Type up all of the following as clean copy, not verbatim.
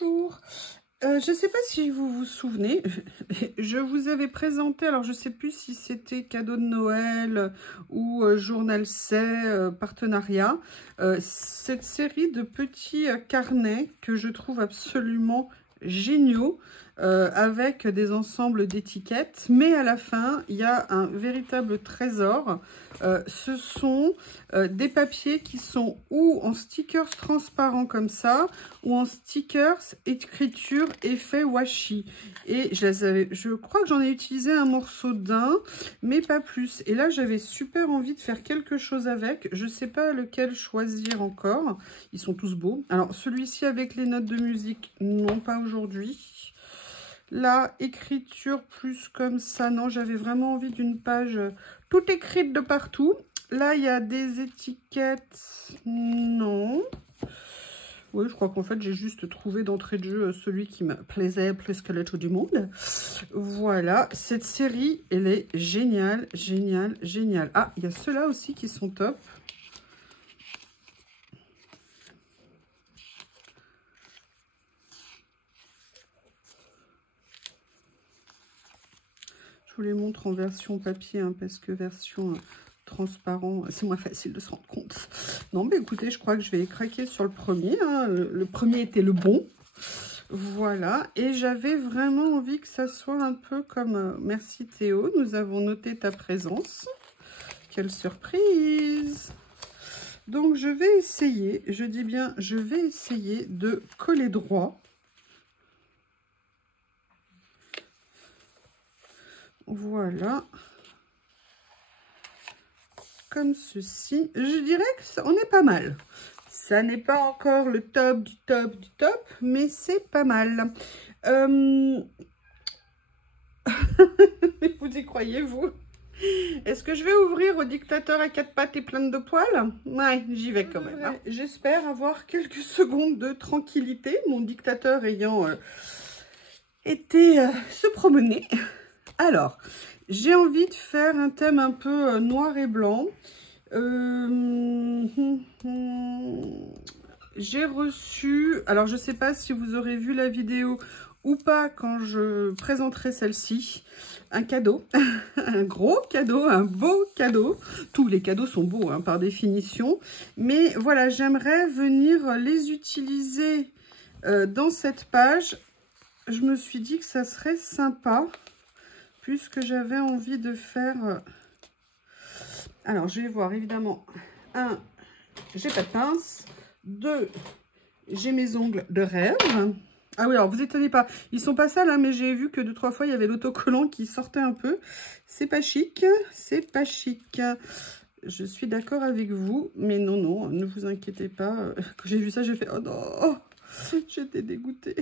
Bonjour. Je ne sais pas si vous vous souvenez, je vous avais présenté, alors je ne sais plus si c'était cadeau de Noël ou journal C'est, partenariat, cette série de petits carnets que je trouve absolument géniaux, avec des ensembles d'étiquettes, mais à la fin, il y a un véritable trésor. Ce sont des papiers qui sont ou en stickers transparents comme ça, ou en stickers écriture effet washi. Et je crois que j'en ai utilisé un morceau d'un, mais pas plus. Et là, j'avais super envie de faire quelque chose avec. Je ne sais pas lequel choisir encore. Ils sont tous beaux. Alors, celui-ci avec les notes de musique, non, pas aujourd'hui. Là, écriture plus comme ça, non, j'avais vraiment envie d'une page toute écrite de partout. Là, il y a des étiquettes, non. Oui, je crois qu'en fait, j'ai juste trouvé d'entrée de jeu celui qui me plaisait plus que le tout du monde. Voilà, cette série, elle est géniale, géniale, géniale. Ah, il y a ceux-là aussi qui sont top. Je vous les montre en version papier, hein, parce que version transparent, c'est moins facile de se rendre compte. Non, mais écoutez, je crois que je vais craquer sur le premier. Hein. Le premier était le bon. Voilà, et j'avais vraiment envie que ça soit un peu comme... merci Théo, nous avons noté ta présence. Quelle surprise! Donc, je vais essayer, je dis bien, je vais essayer de coller droit. Voilà. Comme ceci. Je dirais qu'on est pas mal. Ça n'est pas encore le top du top du top, mais c'est pas mal. Vous y croyez, vous? Est-ce que je vais ouvrir au dictateur à quatre pattes et pleine de poils? Ouais, j'y vais quand même. Hein. J'espère avoir quelques secondes de tranquillité, mon dictateur ayant été se promener. Alors, j'ai envie de faire un thème un peu noir et blanc. J'ai reçu, alors je ne sais pas si vous aurez vu la vidéo ou pas quand je présenterai celle-ci, un cadeau, un gros cadeau, un beau cadeau. Tous les cadeaux sont beaux hein, par définition, mais voilà, j'aimerais venir les utiliser dans cette page. Je me suis dit que ça serait sympa, puisque j'avais envie de faire... Alors, je vais voir, évidemment, 1, j'ai pas de pince, 2, j'ai mes ongles de rêve. Ah oui, alors vous étonnez pas, ils sont pas sales, hein, mais j'ai vu que 2-3 fois, il y avait l'autocollant qui sortait un peu. C'est pas chic, c'est pas chic. Je suis d'accord avec vous, mais non, non, ne vous inquiétez pas. Quand j'ai vu ça, j'ai fait, oh non, j'étais dégoûtée.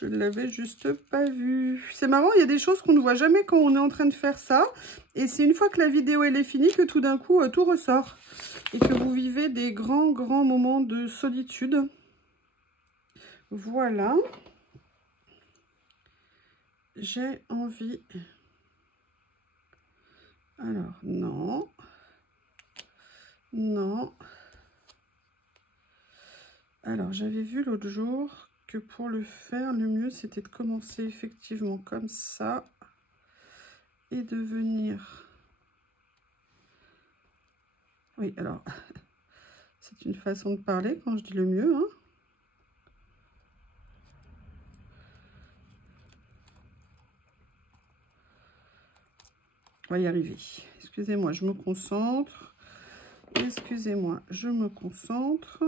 Je ne l'avais juste pas vu. C'est marrant, il y a des choses qu'on ne voit jamais quand on est en train de faire ça. Et c'est une fois que la vidéo elle est finie que tout d'un coup, tout ressort. Et que vous vivez des grands, grands moments de solitude. Voilà. J'ai envie... Alors, non. Non. Alors, j'avais vu l'autre jour que pour le faire, le mieux, c'était de commencer effectivement comme ça. Et de venir... Oui, alors, c'est une façon de parler quand je dis le mieux, hein. On va y arriver. Excusez-moi, je me concentre. Excusez-moi, je me concentre.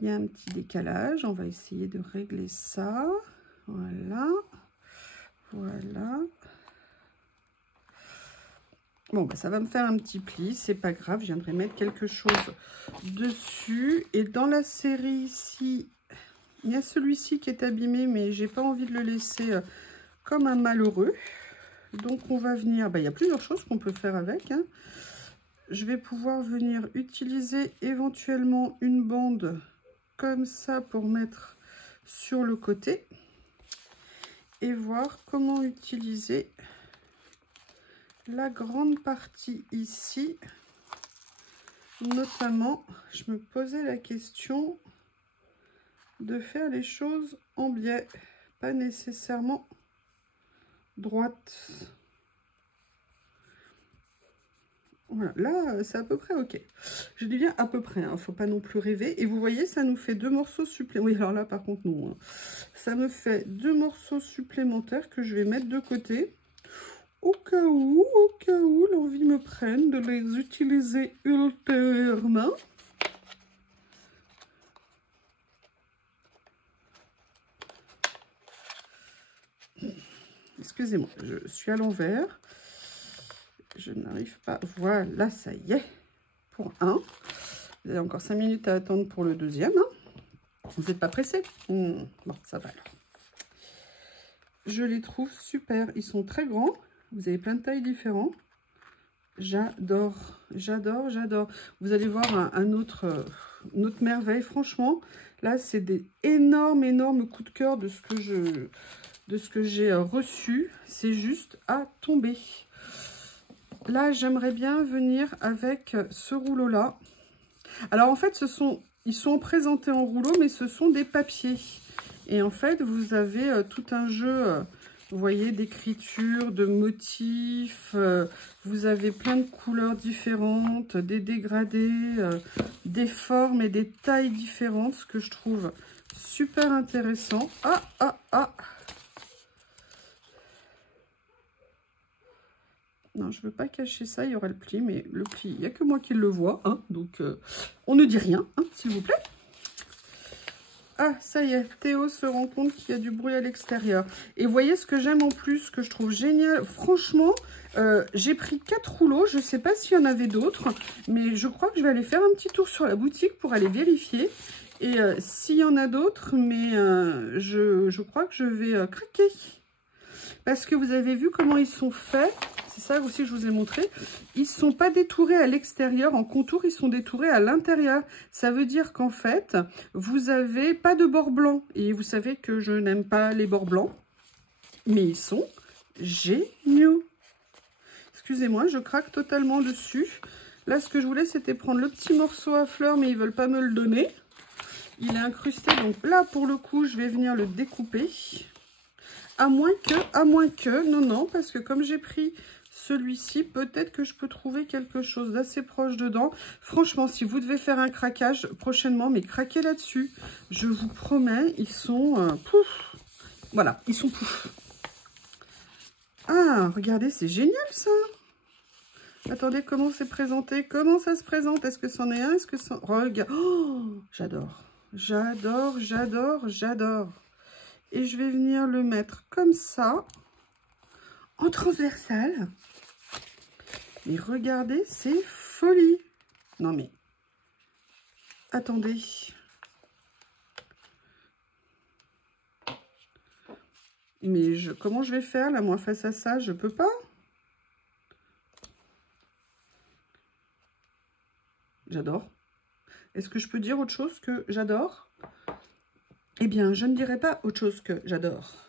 Il y a un petit décalage. On va essayer de régler ça. Voilà. Voilà. Bon, bah, ça va me faire un petit pli. C'est pas grave. Je viendrai mettre quelque chose dessus. Et dans la série ici, il y a celui-ci qui est abîmé, mais j'ai pas envie de le laisser comme un malheureux. Donc, on va venir... Bah, il y a plusieurs choses qu'on peut faire avec. Hein. Je vais pouvoir venir utiliser éventuellement une bande comme ça pour mettre sur le côté. Et voir comment utiliser la grande partie ici. Notamment, je me posais la question... de faire les choses en biais, pas nécessairement droite. Voilà, là c'est à peu près ok. Je dis bien à peu près, hein, faut pas non plus rêver. Et vous voyez, ça nous fait 2 morceaux supplémentaires. Oui, alors là par contre non. Hein. Ça me fait 2 morceaux supplémentaires que je vais mettre de côté. Au cas où l'envie me prenne de les utiliser ultérieurement. Excusez-moi, je suis à l'envers. Je n'arrive pas. Voilà, ça y est. Pour un. Vous avez encore 5 minutes à attendre pour le deuxième. Hein. Vous n'êtes pas pressé? Bon, ça va alors. Je les trouve super. Ils sont très grands. Vous avez plein de tailles différentes. J'adore, j'adore, j'adore. Vous allez voir une autre merveille. Franchement, là, c'est des énormes coups de cœur de ce que j'ai reçu. C'est juste à tomber. Là, j'aimerais bien venir avec ce rouleau-là. Alors, en fait, ils sont présentés en rouleau, mais ce sont des papiers. Et en fait, vous avez tout un jeu, vous voyez, d'écriture, de motifs. Vous avez plein de couleurs différentes, des dégradés, des formes et des tailles différentes, ce que je trouve super intéressant. Non, je ne veux pas cacher ça, il y aurait le pli, mais le pli, il n'y a que moi qui le vois, hein, donc on ne dit rien, hein, s'il vous plaît. Ah, ça y est, Théo se rend compte qu'il y a du bruit à l'extérieur. Et vous voyez ce que j'aime en plus, que je trouve génial. Franchement, j'ai pris 4 rouleaux, je ne sais pas s'il y en avait d'autres, mais je crois que je vais aller faire un petit tour sur la boutique pour aller vérifier. Et s'il y en a d'autres, mais je crois que je vais craquer. Parce que vous avez vu comment ils sont faits. C'est ça aussi que je vous ai montré. Ils ne sont pas détourés à l'extérieur. En contour, ils sont détourés à l'intérieur. Ça veut dire qu'en fait, vous n'avez pas de bord blanc. Et vous savez que je n'aime pas les bords blancs. Mais ils sont géniaux. Excusez-moi, je craque totalement dessus. Là, ce que je voulais, c'était prendre le petit morceau à fleurs, mais ils ne veulent pas me le donner. Il est incrusté. Donc là, pour le coup, je vais venir le découper. À moins que, non, parce que comme j'ai pris celui-ci, peut-être que je peux trouver quelque chose d'assez proche dedans. Franchement, si vous devez faire un craquage prochainement, mais craquez là-dessus. Je vous promets, ils sont pouf. Voilà, ils sont pouf. Ah, regardez, c'est génial ça. Attendez, comment c'est présenté? Comment ça se présente? Est-ce que c'en est un? Est-ce que ça... Regarde. Oh, j'adore. J'adore, j'adore, j'adore. Et je vais venir le mettre comme ça, en transversal. Mais regardez, c'est folie. Non mais, attendez. Mais comment je vais faire là, moi, face à ça? Je peux pas. J'adore. Est-ce que je peux dire autre chose que j'adore? Eh bien, je ne dirai pas autre chose que j'adore.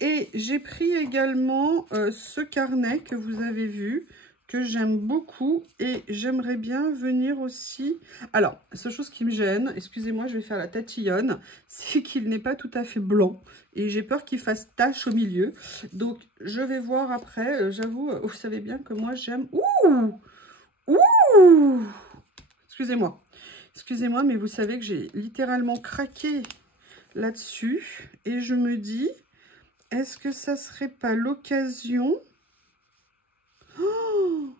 Et j'ai pris également ce carnet que vous avez vu, que j'aime beaucoup. Et j'aimerais bien venir aussi... Alors, la seule chose qui me gêne, excusez-moi, je vais faire la tatillonne, c'est qu'il n'est pas tout à fait blanc. Et j'ai peur qu'il fasse tache au milieu. Donc, je vais voir après. J'avoue, vous savez bien que moi, j'aime... Ouh! Ouh! Excusez-moi. Excusez-moi, mais vous savez que j'ai littéralement craqué là-dessus. Et je me dis... Est-ce que ça serait pas l'occasion? Oh,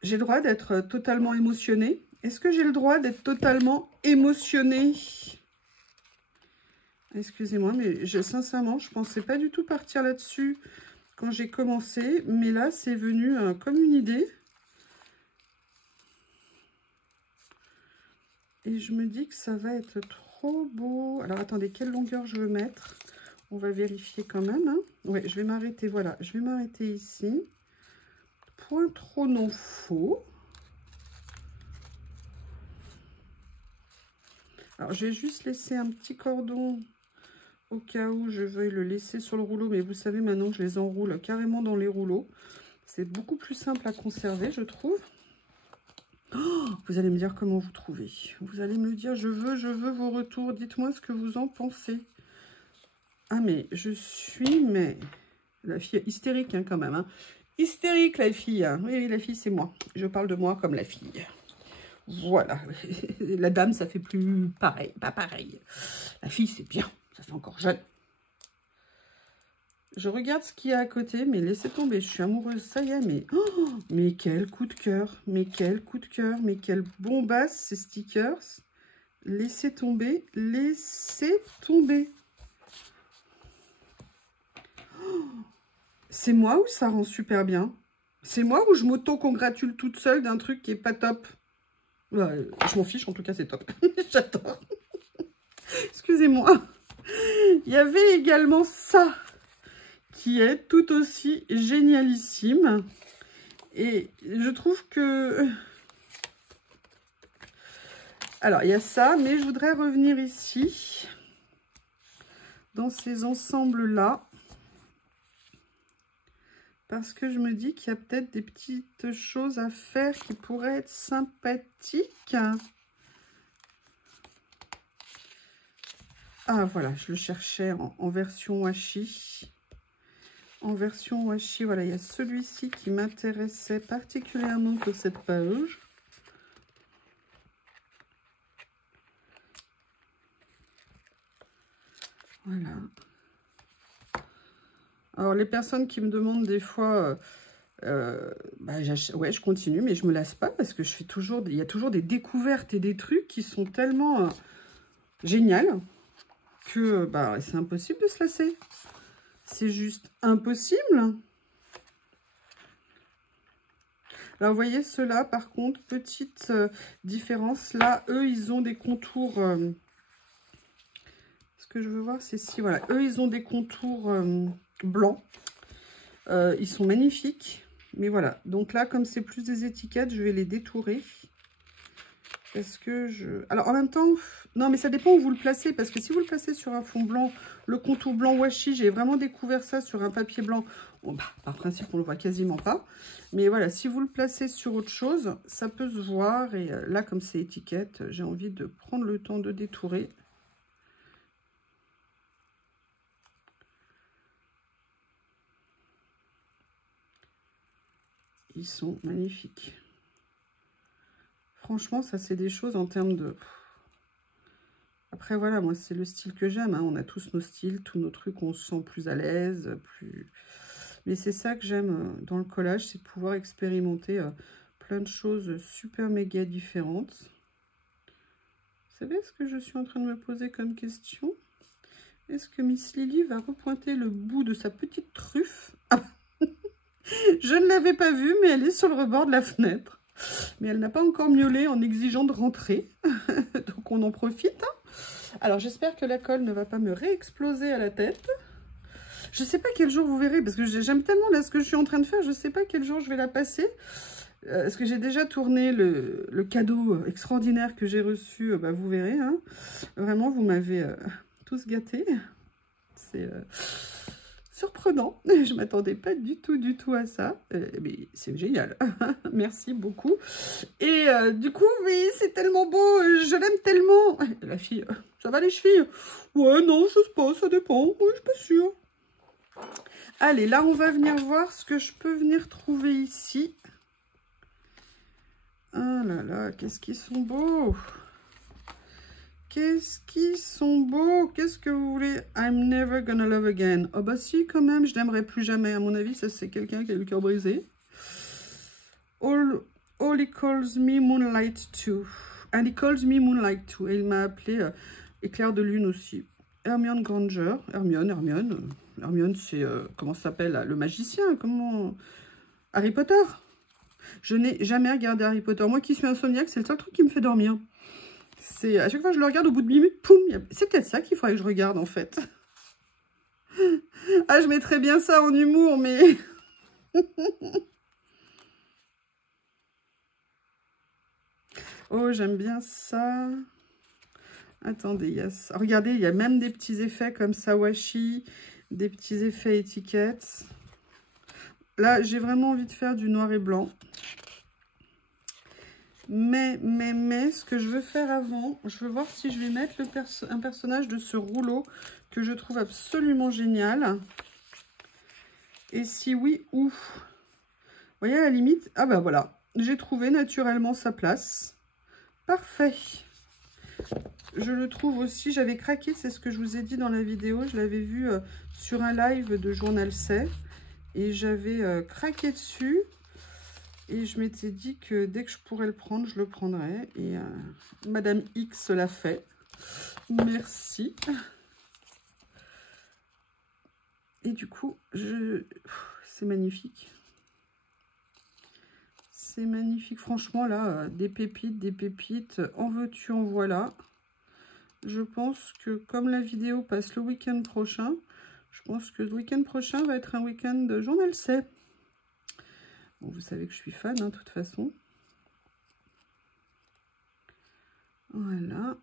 j'ai le droit d'être totalement émotionnée. Est-ce que j'ai le droit d'être totalement émotionnée? Excusez-moi, mais sincèrement, je pensais pas du tout partir là-dessus quand j'ai commencé. Mais là, c'est venu comme une idée. Et je me dis que ça va être trop beau. Alors, attendez, quelle longueur je veux mettre? On va vérifier quand même. Hein. Ouais, je vais m'arrêter, voilà. Je vais m'arrêter ici. Point trop non faux. Alors, je vais juste laisser un petit cordon au cas où je veuille le laisser sur le rouleau. Mais vous savez, maintenant, je les enroule carrément dans les rouleaux. C'est beaucoup plus simple à conserver, je trouve. Oh, vous allez me dire comment vous trouvez. Vous allez me dire, je veux vos retours. Dites-moi ce que vous en pensez. Ah, mais je suis, mais... La fille hystérique, hein, quand même. Hein. Hystérique, la fille. Oui, oui, la fille, c'est moi. Je parle de moi comme la fille. Voilà. La dame, ça fait plus pareil. Pas pareil. La fille, c'est bien. Ça fait encore jeune. Je regarde ce qu'il y a à côté, mais laissez tomber. Je suis amoureuse. Ça y est, mais... Oh, mais quel coup de cœur. Mais quel coup de cœur. Mais quelle bombasse, ces stickers. Laissez tomber. Laissez tomber. C'est moi ou ça rend super bien? C'est moi ou je m'auto-congratule toute seule d'un truc qui est pas top? Ouais, je m'en fiche, en tout cas c'est top. J'adore. Excusez-moi. Il y avait également ça qui est tout aussi génialissime. Et je trouve que... Alors, il y a ça, mais je voudrais revenir ici, dans ces ensembles-là. Parce que je me dis qu'il y a peut-être des petites choses à faire qui pourraient être sympathiques. Ah, voilà, je le cherchais en version washi. En version washi, voilà, il y a celui-ci qui m'intéressait particulièrement pour cette page. Voilà. Alors, les personnes qui me demandent des fois... ouais, je continue, mais je me lasse pas parce que je fais toujours, il y a toujours des découvertes et des trucs qui sont tellement géniales que c'est impossible de se lasser. C'est juste impossible. Alors, vous voyez, ceux-là, par contre, petite différence. Là, eux, ils ont des contours... ce que je veux voir, c'est si... Voilà, eux, ils ont des contours blancs. Ils sont magnifiques. Mais voilà, donc là, comme c'est plus des étiquettes, je vais les détourer. Parce que je... Alors, en même temps, non, mais ça dépend où vous le placez. Parce que si vous le placez sur un fond blanc, le contour blanc washi, j'ai vraiment découvert ça sur un papier blanc. Bon, par principe, on le voit quasiment pas. Mais voilà, si vous le placez sur autre chose, ça peut se voir. Et là, comme c'est étiquette, j'ai envie de prendre le temps de détourer. Ils sont magnifiques. Franchement, ça, c'est des choses en termes de... Après, voilà, moi, c'est le style que j'aime. Hein. On a tous nos styles, tous nos trucs, on se sent plus à l'aise, plus... Mais c'est ça que j'aime dans le collage, c'est de pouvoir expérimenter plein de choses super méga différentes. Vous savez ce que je suis en train de me poser comme question? Est-ce que Miss Lily va repointer le bout de sa petite truffe? Ah. Je ne l'avais pas vue, mais elle est sur le rebord de la fenêtre. Mais elle n'a pas encore miaulé en exigeant de rentrer. Donc on en profite. Hein. Alors j'espère que la colle ne va pas me réexploser à la tête. Je ne sais pas quel jour vous verrez, parce que j'aime tellement là ce que je suis en train de faire. Je ne sais pas quel jour je vais la passer. Parce que j'ai déjà tourné le cadeau extraordinaire que j'ai reçu. Vous verrez. Hein. Vraiment, vous m'avez tous gâtés. C'est... surprenant, je ne m'attendais pas du tout à ça, mais c'est génial, merci beaucoup. Et du coup, oui, c'est tellement beau, je l'aime tellement. La fille, ça va les chevilles? Ouais, non, je sais pas, ça dépend, oui, je suis pas sûre. Allez, là, on va venir voir ce que je peux venir trouver ici. Ah là là, qu'est-ce qu'ils sont beaux! Qu'est-ce qu'ils sont beaux! Qu'est-ce que vous voulez? I'm never gonna love again. Oh bah si, quand même, je n'aimerai plus jamais. À mon avis, ça c'est quelqu'un qui a le cœur brisé. All he calls me Moonlight too. And he calls me Moonlight too. Et il m'a appelé Éclair de lune aussi. Hermione Granger. Hermione, c'est... comment ça s'appelle? Le magicien. Comment... Harry Potter. Je n'ai jamais regardé Harry Potter. Moi qui suis insomniaque, c'est le seul truc qui me fait dormir. C'est à chaque fois que je le regarde, au bout de 10 minutes, poum, c'est peut-être ça qu'il faudrait que je regarde en fait. Ah, je mettrais bien ça en humour, mais... Oh, j'aime bien ça. Attendez, il y a ça. Regardez, il y a même des petits effets comme ça, washi, des petits effets étiquettes. Là, j'ai vraiment envie de faire du noir et blanc. Mais, ce que je veux faire avant, je veux voir si je vais mettre un personnage de ce rouleau que je trouve absolument génial. Et si oui, où? Vous voyez, à la limite, ah bah voilà, j'ai trouvé naturellement sa place. Parfait. Je le trouve aussi, j'avais craqué, c'est ce que je vous ai dit dans la vidéo, je l'avais vu sur un live de Journal C. Et j'avais craqué dessus. Et je m'étais dit que dès que je pourrais le prendre, je le prendrais. Et Madame X l'a fait. Merci. Et du coup, c'est magnifique. C'est magnifique. Franchement, là, des pépites. En veux-tu, en voilà. Je pense que comme la vidéo passe le week-end prochain, je pense que le week-end prochain va être un week-end de Journal C. Bon, vous savez que je suis fan, hein, de toute façon. Voilà.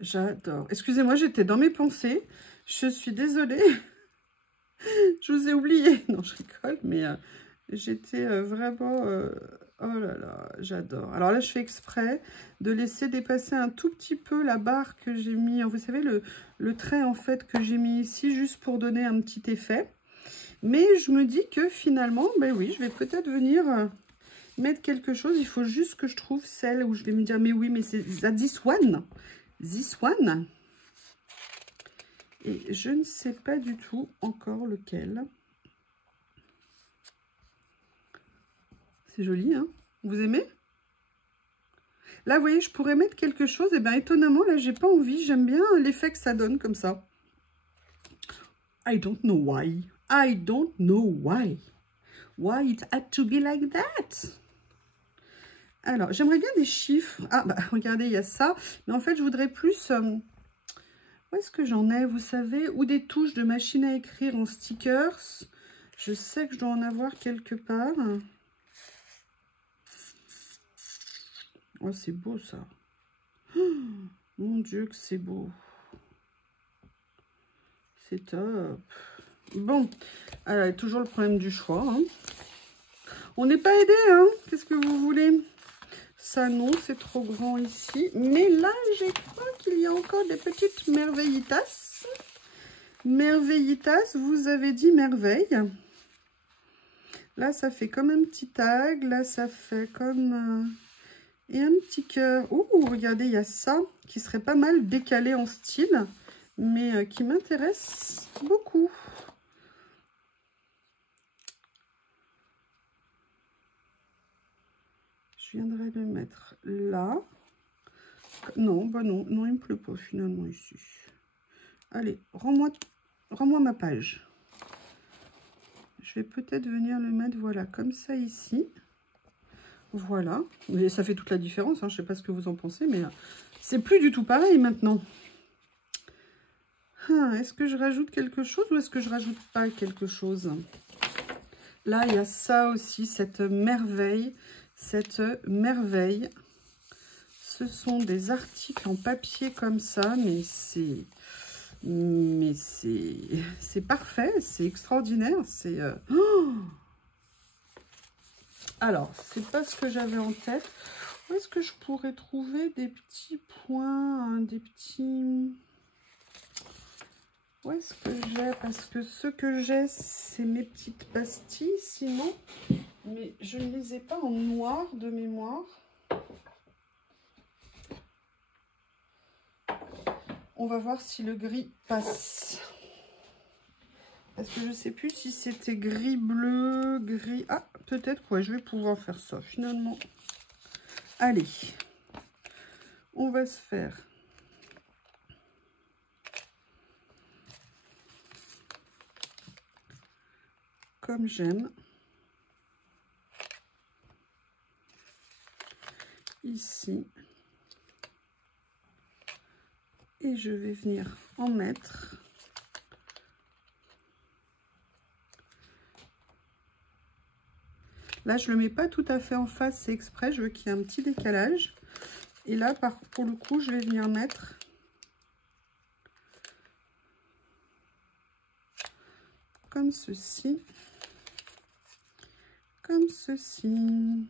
J'adore. Excusez-moi, j'étais dans mes pensées. Je suis désolée. Je vous ai oublié. Non, je rigole, mais j'étais vraiment... oh là là, j'adore. Alors là, je fais exprès de laisser dépasser un tout petit peu la barre que j'ai mis. Vous savez, le trait, en fait, que j'ai mis ici, juste pour donner un petit effet. Mais je me dis que finalement, ben oui, je vais peut-être venir... mettre quelque chose. Il faut juste que je trouve celle où je vais me dire, mais oui, mais c'est this one. This one. Et je ne sais pas du tout encore lequel. C'est joli, hein? Vous aimez? Là, vous voyez, je pourrais mettre quelque chose. Et bien, étonnamment, là, j'ai pas envie. J'aime bien l'effet que ça donne comme ça. I don't know why. I don't know why. Why it had to be like that? Alors, j'aimerais bien des chiffres. Ah, bah, regardez, il y a ça. Mais en fait, je voudrais plus... où est-ce que j'en ai, vous savez? Ou des touches de machine à écrire en stickers. Je sais que je dois en avoir quelque part. Oh, c'est beau, ça. Oh, mon Dieu, que c'est beau. C'est top. Bon, alors, il y a toujours le problème du choix. Hein. On n'est pas aidé, hein? Qu'est-ce que vous voulez? Ça, non, c'est trop grand ici. Mais là, je crois qu'il y a encore des petites merveillitas. Merveillitas, vous avez dit merveille. Là, ça fait comme un petit tag. Là, ça fait comme... et un petit cœur. Oh, regardez, il y a ça qui serait pas mal décalé en style. Mais qui m'intéresse beaucoup. Je viendrai le mettre là. Non, bah non, non, il me pleut pas finalement ici. Allez, rends-moi ma page. Je vais peut-être venir le mettre, voilà, comme ça ici. Voilà. Mais ça fait toute la différence, hein. Je sais pas ce que vous en pensez, mais c'est plus du tout pareil maintenant. Ah, est-ce que je rajoute quelque chose ou est-ce que je rajoute pas quelque chose? Là, il y a ça aussi, cette merveille. Cette merveille. Ce sont des articles en papier comme ça, mais c'est parfait, c'est extraordinaire, c'est oh, alors c'est pas ce que j'avais en tête. Où est-ce que je pourrais trouver des petits points, hein, des petits... Où est-ce que j'ai? Parce que ce que j'ai, c'est mes petites pastilles sinon, mais je ne les ai pas en noir de mémoire. On va voir si le gris passe. Parce que je ne sais plus si c'était gris, bleu, gris... Ah, peut-être, ouais, je vais pouvoir faire ça, finalement. Allez. On va se faire comme j'aime. Ici. Et je vais venir en mettre. Là, je ne le mets pas tout à fait en face, c'est exprès, je veux qu'il y ait un petit décalage. Et là, pour le coup, je vais venir mettre comme ceci. Comme ceci.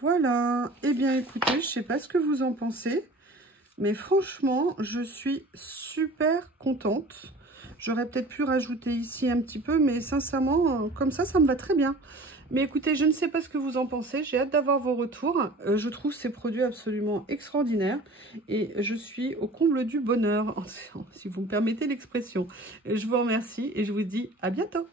Voilà. Eh bien, écoutez, je ne sais pas ce que vous en pensez, mais franchement, je suis super contente. J'aurais peut-être pu rajouter ici un petit peu, mais sincèrement, comme ça me va très bien. Mais écoutez, je ne sais pas ce que vous en pensez. J'ai hâte d'avoir vos retours. Je trouve ces produits absolument extraordinaires. Et je suis au comble du bonheur, si vous me permettez l'expression. Je vous remercie et je vous dis à bientôt.